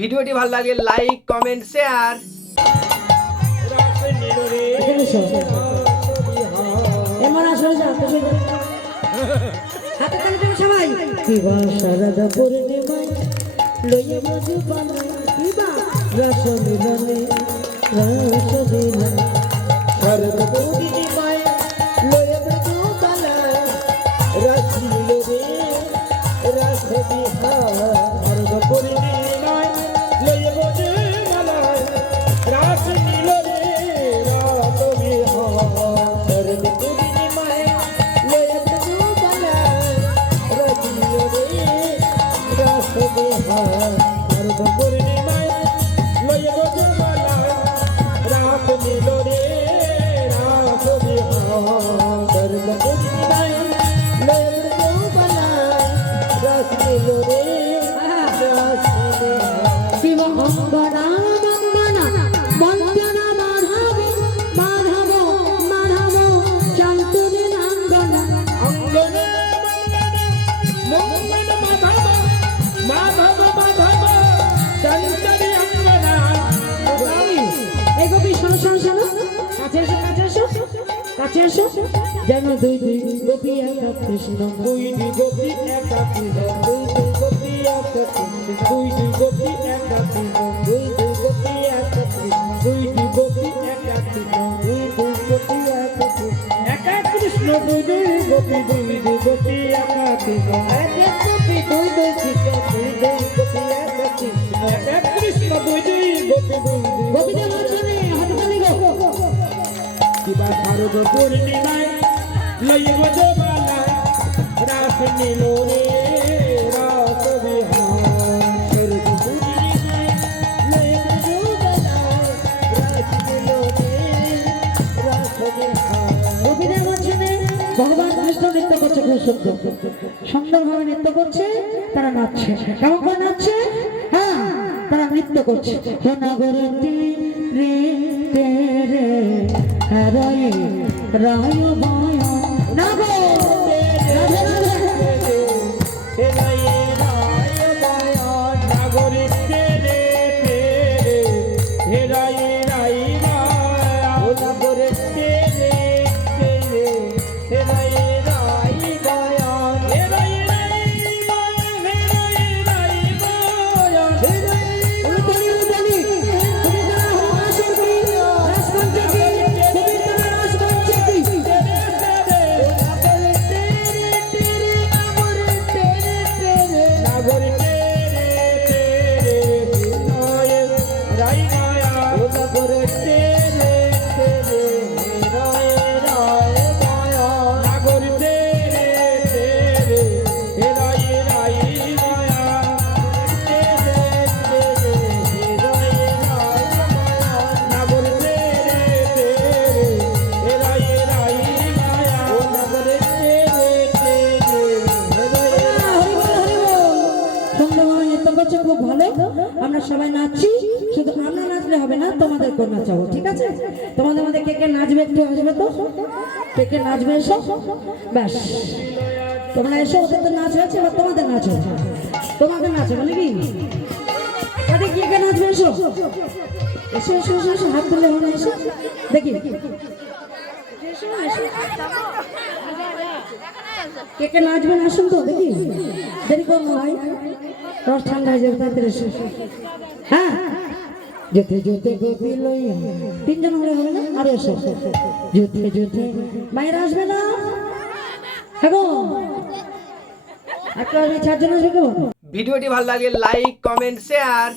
ভিডিওটি ভালো লাগে লাইক কমেন্ট শেয়ার। সারাদা পরে নেবাই লইয়া বাজু বানাই কিবা রস মিলনে রস দিলা সারাদা পরে নেবাই লইয়া বাজু বানাই রস মিলনে রস দিলা সারাদা পরে নেবাই লইয়া বাজু বানাই রস মিলনে রস দিলা সারাদা পরে নেবাই লইয়া বাজু বানাই রস মিলনে রস দিলা সারাদা পরে নেবাই লইয়া বাজু বানাই রাত মিলনে রাত দিলা সারাদা পরে নেবাই লইয়া বাজু বানাই রস মিলনে রস দিলা শিব অঙ্গনা মঙ্গনা বন্দনা মাধব মাধব মাধব চঞ্চলে নাঙ্গনা অঙ্গনা মঙ্গনা মাধব মাধব মাধব চঞ্চলে অঙ্গনা। এই গোপী শোনো শোনো শোনো কাছে এসো কাছে এসো কাছে এসো যেন দুই দুই গোপী একা কৃষ্ণ দুই দুই গোপী একা কৃষ্ণ দুই দুই গোপী একা কৃষ্ণ দুই দুই গোপী একা কৃষ্ণ দুই দুই গোপী একা কৃষ্ণ দুই দুই গোপী একা কৃষ্ণ দুই দুই গোপী একা কৃষ্ণ একা কৃষ্ণ দুই দুই গোপী একা কৃষ্ণ এক গোপী দুই দুই কৃষ্ণ দুই দুই গোপী একা কৃষ্ণ এক কৃষ্ণ দুই দুই গোপীদের মধ্যে হাততালি গো কিবা শারদ পূর্ণিমায় লইয়া বাজু বানাই রাস মিলনে রাস বিহার শারদ পূর্ণিমায় লইয়া বাজু বানাই রাস মিলনে রাস বিহার। গোপীদের মধ্যে ভগবান কৃষ্ণ নৃত্য করছে, খুব সুন্দরভাবে নৃত্য করছে, তারা নাচছে। কেমন করে নাচছে? হ্যাঁ, তারা নৃত্য করছে। নাগরতি রে রে রে রায় রায় বায় নাগো রাধে রাধে রায় রায় বায় নাগরি রে রে রে রায় রায় বায় নাগরি রে রে রে রায় রায় বায় রে রায় রায় বায় রে রায় রায় বায় রে রায় উলতলি উলতলি তুমি যারা হো আসুকি রাজপঞ্চকি তুমি যারা রাজপঞ্চকি নাগরি তেরে তেরে নায় রায় মায়া নাগরি তেরে তেরে রায় রায় মায়া নাগরি তেরে তেরে রায় রায় মায়া তেরে তেরে রায় রায় মায়া নাগরি তেরে তেরে রায় রায় মায়া নাগরি তেরে তেরে খুব ভালো। আমরা সবাই নাচছি, শুধু আমরা নাচলে হবে না, তোমাদেরকেও নাচাবো, ঠিক আছে? তোমাদের মধ্যে কে কে নাচবে একটু আসবে তো? কে কে নাচবে এসো, ব্যাস তোমরা এসো। ওদের তো নাচ হয়েছে, এবার তোমাদের নাচ হয়েছে, তোমাদের নাচ হবে নাকি? আরে কে কে নাচবে এসো এসো এসো এসো এসো, হাত তুলে হবে এসো দেখি কে কে নাচবেন আসুন তো দেখি, দেরি করবো ভাই, রস ঠান্ডা হয়ে যাবে, তাড়াতাড়ি এসো। হ্যাঁ, যেতে যেতে গোপী লইয়া তিনজন হলে হবে না? আরো এসো, যেতে যেতে মায়েরা আসবে না? হ্যাঁ গো, একটা চারজন আসবে গো। ভিডিওটি ভালো লাগে লাইক কমেন্ট শেয়ার।